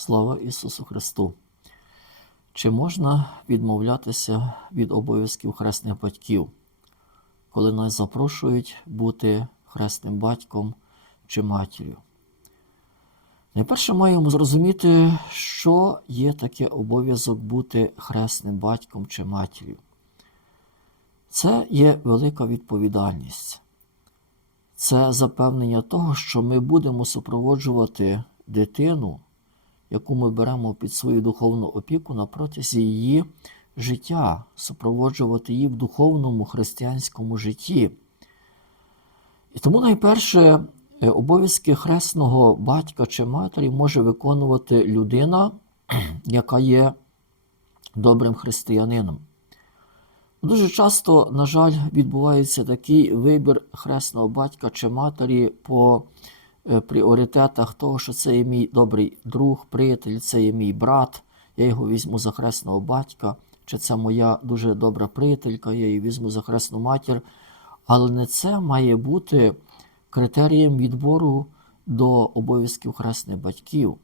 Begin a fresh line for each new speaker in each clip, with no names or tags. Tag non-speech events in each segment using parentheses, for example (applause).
Слава Ісусу Христу! Чи можна відмовлятися від обов'язків хресних батьків, коли нас запрошують бути хресним батьком чи матір'ю? Найперше маємо зрозуміти, що є таке обов'язок бути хресним батьком чи матір'ю. Це є велика відповідальність. Це запевнення того, що ми будемо супроводжувати дитину, яку ми беремо під свою духовну опіку на протязі її життя, супроводжувати її в духовному християнському житті. І тому найперше е, обов'язки хресного батька чи матері може виконувати людина, (clears throat) яка є добрим християнином. Дуже часто, на жаль, відбувається такий вибір хресного батька чи матері по пріоритетах того, що це є мій добрий друг, приятель, це є мій брат, я його візьму за хресного батька, чи це моя дуже добра приятелька, я її візьму за хресну матір. Але не це має бути критерієм відбору до обов'язків хресних батьків.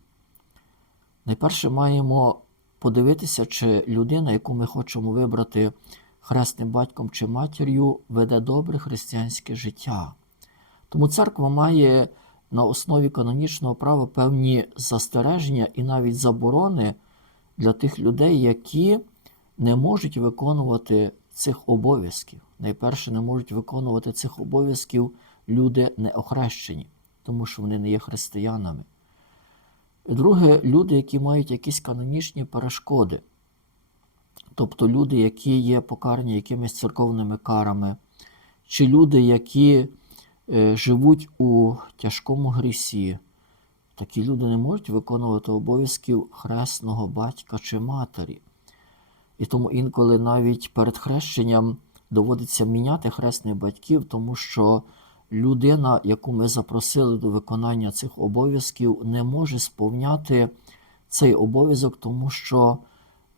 Найперше маємо подивитися, чи людина, яку ми хочемо вибрати хресним батьком чи матір'ю, веде добре християнське життя. Тому церква має на основі канонічного права певні застереження і навіть заборони для тих людей, які не можуть виконувати цих обов'язків. Найперше не можуть виконувати цих обов'язків люди неохрещені, тому що вони не є християнами. Друге, люди, які мають якісь канонічні перешкоди, тобто люди, які є покарані якимись церковними карами, чи люди, які живуть у тяжкому грісі, такі люди не можуть виконувати обов'язків хресного батька чи матері. І тому інколи навіть перед хрещенням доводиться міняти хресних батьків, тому що людина, яку ми запросили до виконання цих обов'язків, не може сповняти цей обов'язок, тому що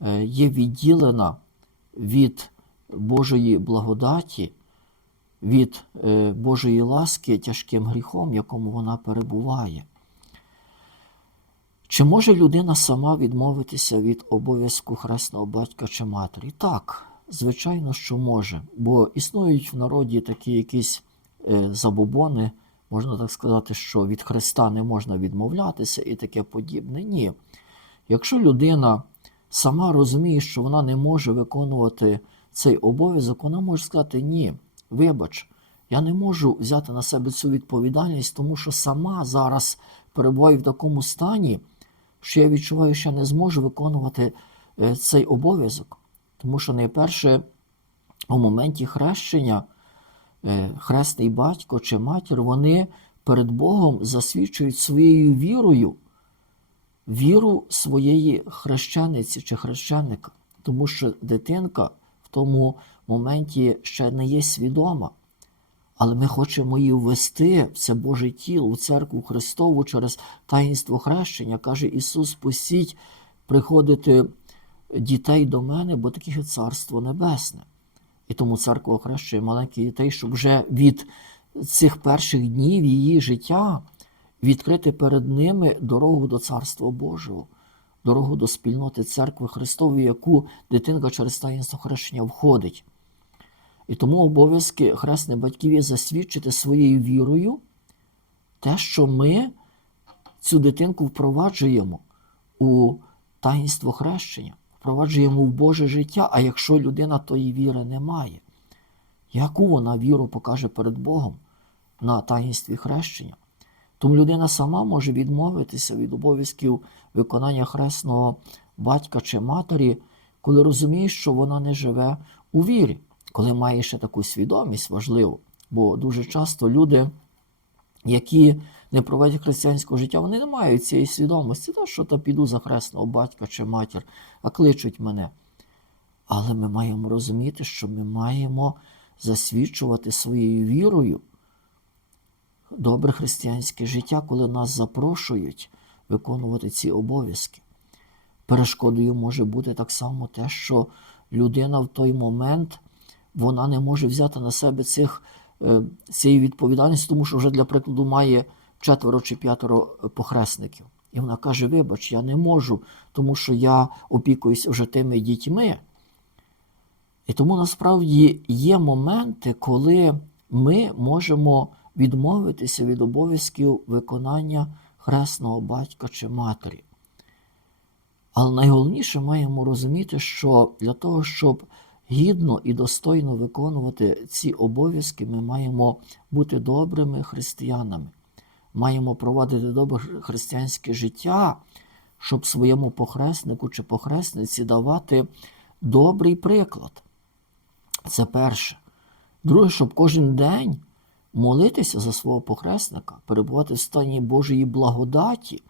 е, є відділена від Божої благодаті, від е, Божої ласки тяжким гріхом, в якому вона перебуває. Чи може людина сама відмовитися від обов'язку хресного батька чи матері? Так, звичайно, що може, бо існують в народі такі якісь е, забобони, можна так сказати, що від Христа не можна відмовлятися і таке подібне. Ні. Якщо людина сама розуміє, що вона не може виконувати цей обов'язок, вона може сказати ні, вибач, я не можу взяти на себе цю відповідальність, тому що сама зараз перебуваю в такому стані, що я відчуваю, що я не зможу виконувати е, цей обов'язок. Тому що найперше у моменті хрещення е, хресний батько чи матір, вони перед Богом засвідчують своєю вірою віру своєї хрещениці чи хрещеника, тому що дитинка в тому моменті ще не є свідома. Але ми хочемо її ввести в це Боже тіло, в церкву Христову через таїнство хрещення. Каже Ісус, пустіть приходити дітей до мене, бо таких Царство Небесне. І тому церква охрещує маленьких дітей, щоб вже від цих перших днів її життя відкрити перед ними дорогу до Царства Божого, дорогу до спільноти церкви Христової, яку дитинка через таїнство хрещення входить. І тому обов'язки хресних батьків є засвідчити своєю вірою те, що ми цю дитинку впроваджуємо у таїнство хрещення, впроваджуємо в Боже життя, а якщо людина тої віри не має, яку вона віру покаже перед Богом на таїнстві хрещення? Тому людина сама може відмовитися від обов'язків виконання хресного батька чи матері, коли розуміє, що вона не живе у вірі коли має ще таку свідомість важливу, бо дуже часто люди, які не проводять християнського життя, вони не мають цієї свідомості, та що то піду за хресного батька чи матір, а кличуть мене. Але ми маємо розуміти, що ми маємо засвідчувати своєю вірою добре християнське життя, коли нас запрошують виконувати ці обов'язки. Перешкодою може бути так само те, що людина в той момент вона не може взяти на себе цих, е, цієї відповідальності, тому що вже, для прикладу, має четверо чи п'ятеро похресників. І вона каже: Вибач, я не можу, тому що я опікуюся вже тими дітьми. І тому насправді є моменти, коли ми можемо відмовитися від обов'язків виконання хресного батька чи матері. Але найголовніше маємо розуміти, що для того, щоб гідно і достойно виконувати ці обов'язки, ми маємо бути добрими християнами, маємо проводити добре християнське життя, щоб своєму похреснику чи похресниці давати добрий приклад. Це перше. Друге, щоб кожен день молитися за свого похресника, перебувати в стані Божої благодаті,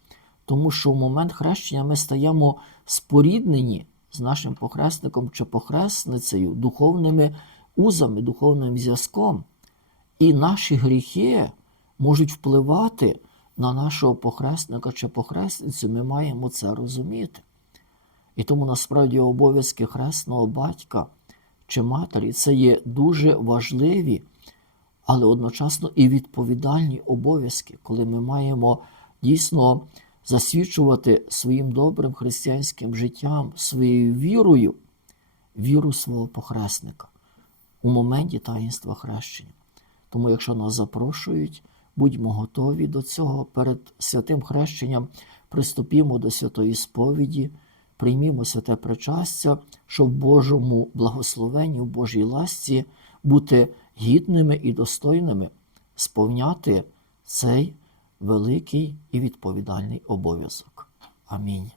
тому що в момент хрещення ми стаємо споріднені з нашим похресником чи похресницею духовними узами, духовним зв'язком. І наші гріхи можуть впливати на нашого похресника чи похресницю. Ми маємо це розуміти. І тому насправді обов'язки хресного батька чи матері це є дуже важливі, але одночасно і відповідальні обов'язки, коли ми маємо дійсно засвідчувати своїм добрим християнським життям, своєю вірою, віру свого похресника у моменті таїнства хрещення. Тому, якщо нас запрошують, будьмо готові до цього перед святим хрещенням, приступімо до святої сповіді, приймімо святе причастя, щоб в Божому благословенні, в Божій ласці бути гідними і достойними, сповняти цей великий і відповідальний обов'язок. Амінь.